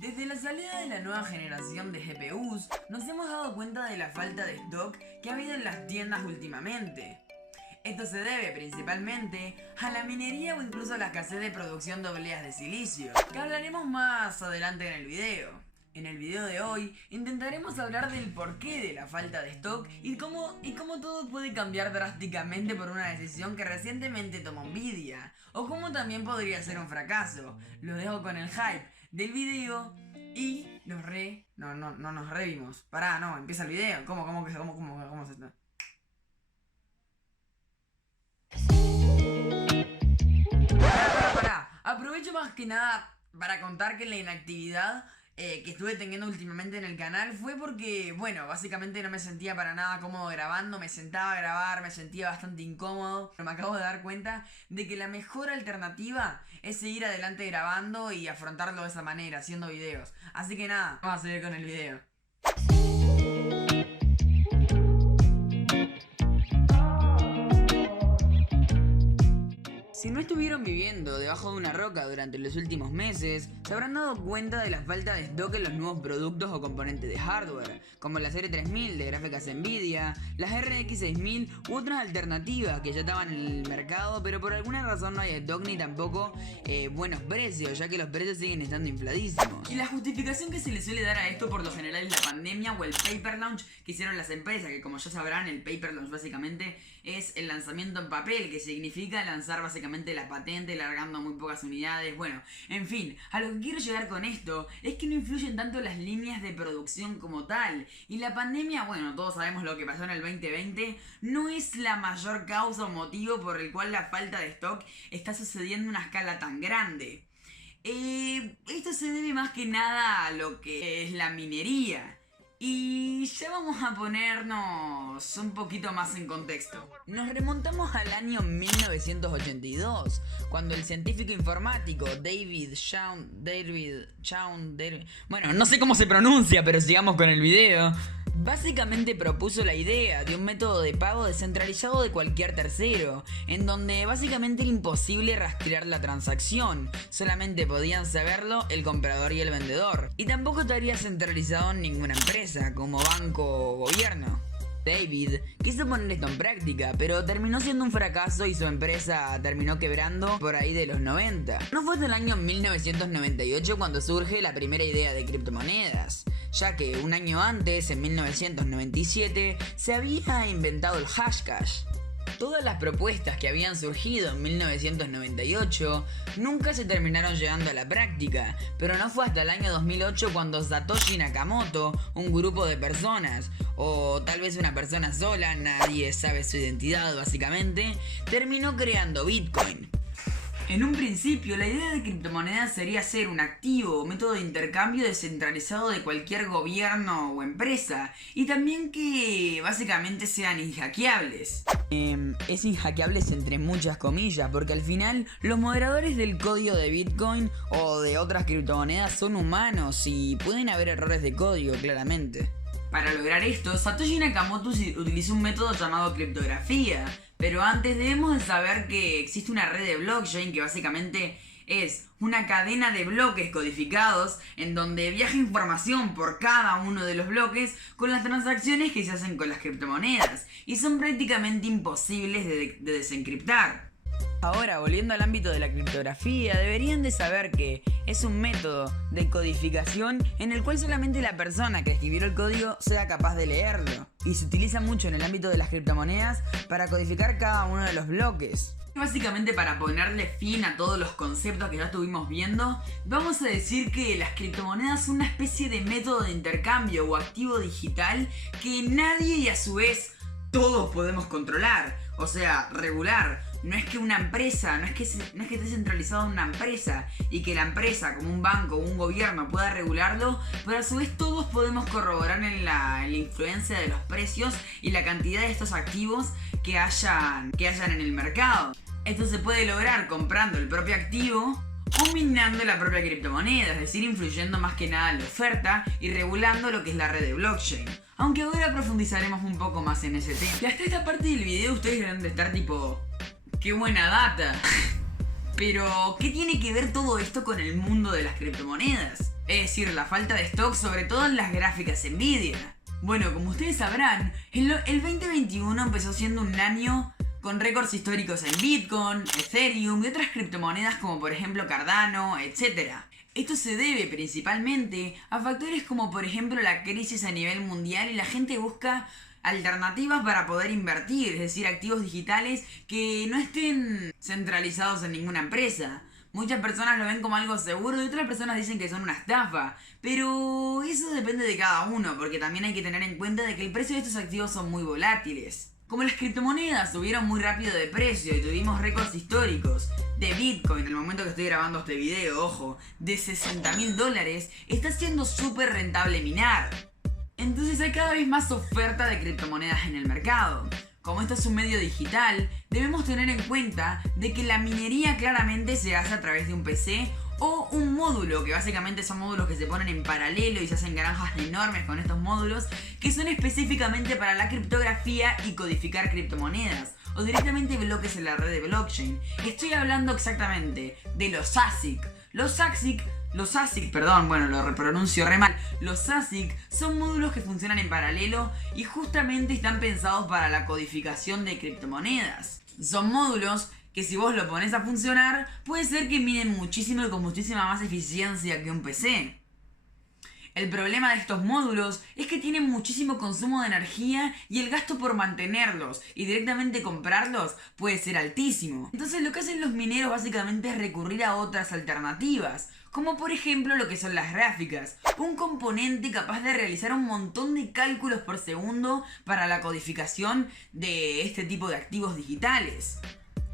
Desde la salida de la nueva generación de GPUs, nos hemos dado cuenta de la falta de stock que ha habido en las tiendas últimamente. Esto se debe principalmente a la minería o incluso a la escasez de producción de obleas de silicio, que hablaremos más adelante en el video. En el video de hoy intentaremos hablar del porqué de la falta de stock y cómo todo puede cambiar drásticamente por una decisión que recientemente tomó Nvidia, o cómo también podría ser un fracaso. Los dejo con el hype del video y nos no nos revimos. Pará, no, empieza el video. ¿Cómo es esto? Pará. Aprovecho más que nada para contar que la inactividad que estuve teniendo últimamente en el canal fue porque, bueno, básicamente no me sentía para nada cómodo grabando, me sentaba a grabar, me sentía bastante incómodo, pero me acabo de dar cuenta de que la mejor alternativa es seguir adelante grabando y afrontarlo de esa manera, haciendo videos. Así que nada, vamos a seguir con el video. Si no estuvieron viviendo debajo de una roca durante los últimos meses, se habrán dado cuenta de la falta de stock en los nuevos productos o componentes de hardware, como la serie 3000 de gráficas Nvidia, las RX 6000 u otras alternativas que ya estaban en el mercado, pero por alguna razón no hay stock ni tampoco buenos precios, ya que los precios siguen estando infladísimos. Y la justificación que se le suele dar a esto por lo general es la pandemia o el paper launch que hicieron las empresas, que como ya sabrán, el paper launch básicamente es el lanzamiento en papel, que significa lanzar básicamente la patente largando muy pocas unidades. Bueno, en fin, a lo que quiero llegar con esto es que no influyen tanto las líneas de producción como tal, y la pandemia, bueno, todos sabemos lo que pasó en el 2020, no es la mayor causa o motivo por el cual la falta de stock está sucediendo a una escala tan grande. Esto se debe más que nada a lo que es la minería. Y ya vamos a ponernos un poquito más en contexto. Nos remontamos al año 1982, cuando el científico informático bueno, no sé cómo se pronuncia, pero sigamos con el video. Básicamente propuso la idea de un método de pago descentralizado de cualquier tercero, en donde básicamente era imposible rastrear la transacción, solamente podían saberlo el comprador y el vendedor, y tampoco estaría centralizado en ninguna empresa, como banco o gobierno. David quiso poner esto en práctica, pero terminó siendo un fracaso y su empresa terminó quebrando por ahí de los 90. No fue hasta el año 1998 cuando surge la primera idea de criptomonedas, ya que un año antes, en 1997, se había inventado el Hashcash. Todas las propuestas que habían surgido en 1998 nunca se terminaron llegando a la práctica, pero no fue hasta el año 2008 cuando Satoshi Nakamoto, un grupo de personas, o tal vez una persona sola, nadie sabe su identidad básicamente, terminó creando Bitcoin. En un principio, la idea de criptomonedas sería ser un activo o método de intercambio descentralizado de cualquier gobierno o empresa, y también que básicamente sean inhackeables. Es inhackeables entre muchas comillas, porque al final los moderadores del código de Bitcoin o de otras criptomonedas son humanos y pueden haber errores de código, claramente. Para lograr esto, Satoshi Nakamoto utilizó un método llamado criptografía, pero antes debemos de saber que existe una red de blockchain que básicamente es una cadena de bloques codificados en donde viaja información por cada uno de los bloques con las transacciones que se hacen con las criptomonedas, y son prácticamente imposibles de desencriptar. Ahora, volviendo al ámbito de la criptografía, deberían de saber que es un método de codificación en el cual solamente la persona que escribió el código sea capaz de leerlo, y se utiliza mucho en el ámbito de las criptomonedas para codificar cada uno de los bloques. Básicamente, para ponerle fin a todos los conceptos que ya estuvimos viendo, vamos a decir que las criptomonedas son una especie de método de intercambio o activo digital que nadie y a su vez todos podemos controlar, o sea, regular. No es que una empresa, no es que esté centralizado en una empresa y que la empresa, como un banco o un gobierno, pueda regularlo, pero a su vez todos podemos corroborar en la influencia de los precios y la cantidad de estos activos que hayan en el mercado. Esto se puede lograr comprando el propio activo o minando la propia criptomoneda, es decir, influyendo más que nada en la oferta y regulando lo que es la red de blockchain. Aunque ahora profundizaremos un poco más en ese tema. Y hasta esta parte del video ustedes deben de estar tipo... ¡qué buena data! Pero, ¿qué tiene que ver todo esto con el mundo de las criptomonedas? es decir, la falta de stock sobre todo en las gráficas Nvidia. Bueno, como ustedes sabrán, el 2021 empezó siendo un año con récords históricos en Bitcoin, Ethereum y otras criptomonedas como por ejemplo Cardano, etc. Esto se debe principalmente a factores como por ejemplo la crisis a nivel mundial y la gente busca alternativas para poder invertir, es decir, activos digitales que no estén centralizados en ninguna empresa. Muchas personas lo ven como algo seguro y otras personas dicen que son una estafa. Pero eso depende de cada uno, porque también hay que tener en cuenta de que el precio de estos activos son muy volátiles. Como las criptomonedas subieron muy rápido de precio y tuvimos récords históricos de Bitcoin, en el momento que estoy grabando este video, ojo, de $60.000, está siendo súper rentable minar. Entonces hay cada vez más oferta de criptomonedas en el mercado. Como esto es un medio digital, debemos tener en cuenta de que la minería claramente se hace a través de un PC o un módulo, que básicamente son módulos que se ponen en paralelo y se hacen granjas enormes con estos módulos, que son específicamente para la criptografía y codificar criptomonedas, o directamente bloques en la red de blockchain. Estoy hablando exactamente de los ASIC. Los ASIC, perdón, bueno, lo repronuncio re mal. Los ASIC son módulos que funcionan en paralelo y justamente están pensados para la codificación de criptomonedas. Son módulos que si vos lo pones a funcionar, puede ser que minen muchísimo y con muchísima más eficiencia que un PC. El problema de estos módulos es que tienen muchísimo consumo de energía y el gasto por mantenerlos y directamente comprarlos puede ser altísimo. Entonces lo que hacen los mineros básicamente es recurrir a otras alternativas, como por ejemplo lo que son las gráficas, un componente capaz de realizar un montón de cálculos por segundo para la codificación de este tipo de activos digitales,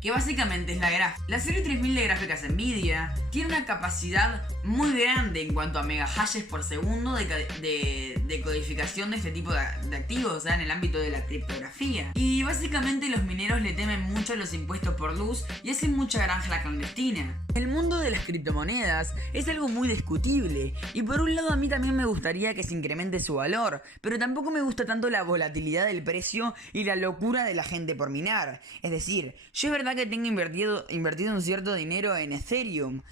que básicamente es la gráfica. La serie 3000 de gráficas Nvidia tiene una capacidad muy grande en cuanto a megahashes por segundo de codificación de este tipo de activos, o sea, en el ámbito de la criptografía. Y básicamente los mineros le temen mucho a los impuestos por luz y hacen mucha granja clandestina. El mundo de las criptomonedas es algo muy discutible y por un lado a mí también me gustaría que se incremente su valor, pero tampoco me gusta tanto la volatilidad del precio y la locura de la gente por minar. Es decir, yo es verdad que tengo invertido un cierto dinero en Ethereum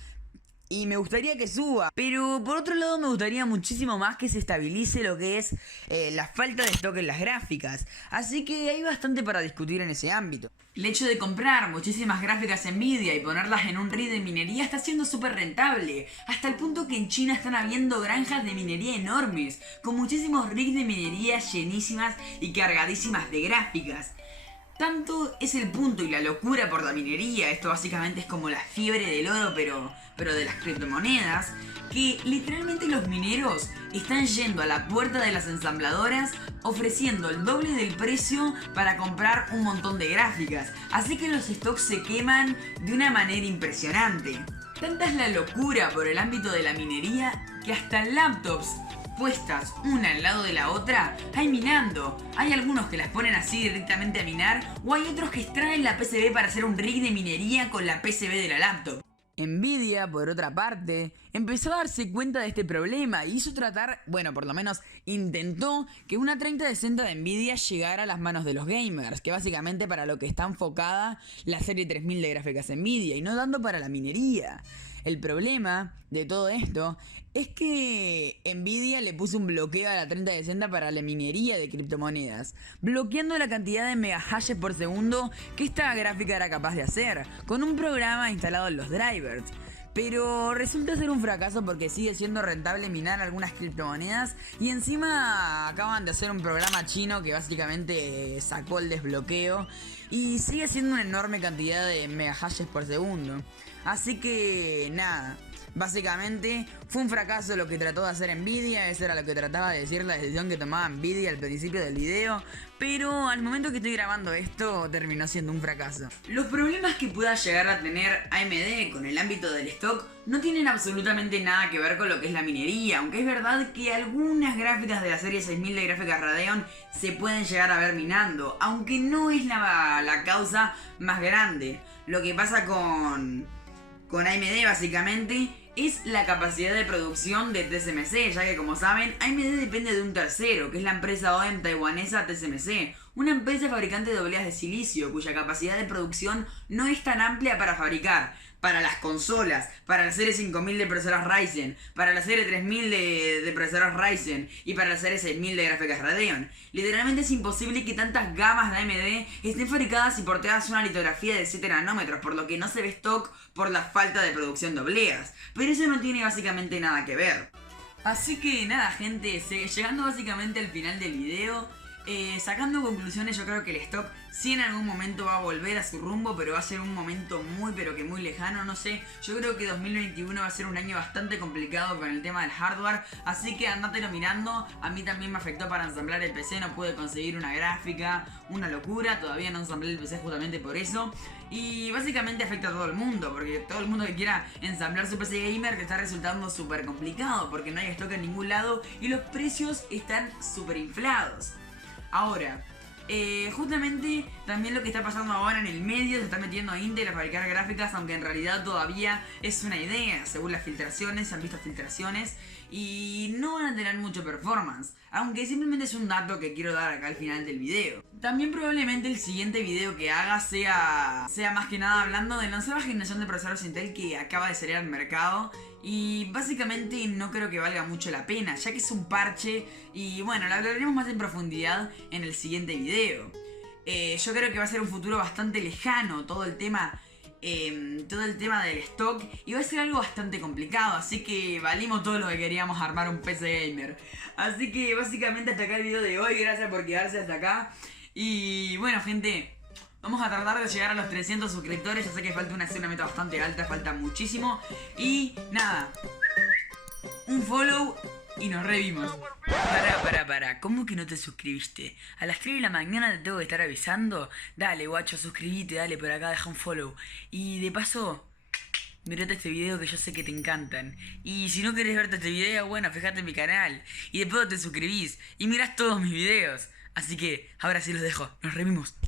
y me gustaría que suba, pero por otro lado me gustaría muchísimo más que se estabilice lo que es la falta de stock en las gráficas, así que hay bastante para discutir en ese ámbito. El hecho de comprar muchísimas gráficas Nvidia y ponerlas en un rig de minería está siendo súper rentable, hasta el punto que en China están habiendo granjas de minería enormes, con muchísimos rigs de minería llenísimas y cargadísimas de gráficas. Tanto es el punto y la locura por la minería, esto básicamente es como la fiebre del oro pero de las criptomonedas, que literalmente los mineros están yendo a la puerta de las ensambladoras ofreciendo el doble del precio para comprar un montón de gráficas, así que los stocks se queman de una manera impresionante. Tanta es la locura por el ámbito de la minería que hasta laptops puestas una al lado de la otra hay minando. Hay algunos que las ponen así directamente a minar, o hay otros que extraen la PCB para hacer un rig de minería con la PCB de la laptop. Nvidia, por otra parte, empezó a darse cuenta de este problema y hizo tratar, bueno, por lo menos intentó que una 3060 de Nvidia llegara a las manos de los gamers, que básicamente para lo que está enfocada la serie 3000 de gráficas Nvidia y no dando para la minería. El problema de todo esto es que Nvidia le puso un bloqueo a la 3060 para la minería de criptomonedas, bloqueando la cantidad de megahashes por segundo que esta gráfica era capaz de hacer, con un programa instalado en los drivers. Pero resulta ser un fracaso porque sigue siendo rentable minar algunas criptomonedas y encima acaban de hacer un programa chino que básicamente sacó el desbloqueo y sigue siendo una enorme cantidad de megahashes por segundo. Así que nada, básicamente fue un fracaso lo que trató de hacer Nvidia, eso era lo que trataba de decir la decisión que tomaba Nvidia al principio del video, pero al momento que estoy grabando esto terminó siendo un fracaso. Los problemas que pueda llegar a tener AMD con el ámbito del stock no tienen absolutamente nada que ver con lo que es la minería, aunque es verdad que algunas gráficas de la serie 6000 de gráficas Radeon se pueden llegar a ver minando, aunque no es la causa más grande. Lo que pasa con AMD básicamente es la capacidad de producción de TSMC, ya que como saben, AMD depende de un tercero, que es la empresa OEM taiwanesa TSMC, una empresa fabricante de obleas de silicio, cuya capacidad de producción no es tan amplia para fabricar para las consolas, para la serie 5000 de procesadores Ryzen, para la serie 3000 de procesadores Ryzen y para la serie 6000 de gráficas Radeon. Literalmente es imposible que tantas gamas de AMD estén fabricadas y porteadas una litografía de 7 nanómetros, por lo que no se ve stock por la falta de producción de obleas. Pero eso no tiene básicamente nada que ver. Así que nada, gente, llegando básicamente al final del video, sacando conclusiones, yo creo que el stock sí en algún momento va a volver a su rumbo, pero va a ser un momento muy pero que muy lejano, no sé. Yo creo que 2021 va a ser un año bastante complicado con el tema del hardware, así que andátelo mirando. A mí también me afectó para ensamblar el PC, no pude conseguir una gráfica, una locura, todavía no ensamblé el PC justamente por eso. Y básicamente afecta a todo el mundo, porque todo el mundo que quiera ensamblar su PC gamer te está resultando súper complicado, porque no hay stock en ningún lado y los precios están súper inflados. Ahora, justamente también lo que está pasando ahora en el medio, se está metiendo a Intel a fabricar gráficas, aunque en realidad todavía es una idea. Según las filtraciones, se han visto filtraciones y no van a tener mucho performance, aunque simplemente es un dato que quiero dar acá al final del video. También probablemente el siguiente video que haga sea más que nada hablando de la nueva generación de procesadores Intel que acaba de salir al mercado. Y básicamente no creo que valga mucho la pena, ya que es un parche y bueno, lo hablaremos más en profundidad en el siguiente video. Yo creo que va a ser un futuro bastante lejano todo el tema del stock y va a ser algo bastante complicado, así que valimos todo lo que queríamos armar un PC gamer. Así que básicamente hasta acá el video de hoy, gracias por quedarse hasta acá. Y bueno, gente, vamos a tratar de llegar a los 300 suscriptores. Ya sé que falta una meta bastante alta, falta muchísimo. Y nada, un follow y nos revimos. Para, ¿cómo que no te suscribiste? A las 3 de la mañana te tengo que estar avisando. Dale, guacho, suscribite, dale por acá, deja un follow. Y de paso, mirate este video que yo sé que te encantan. Y si no querés verte este video, bueno, fíjate en mi canal. Y después te suscribís y mirás todos mis videos. Así que ahora sí los dejo, nos revimos.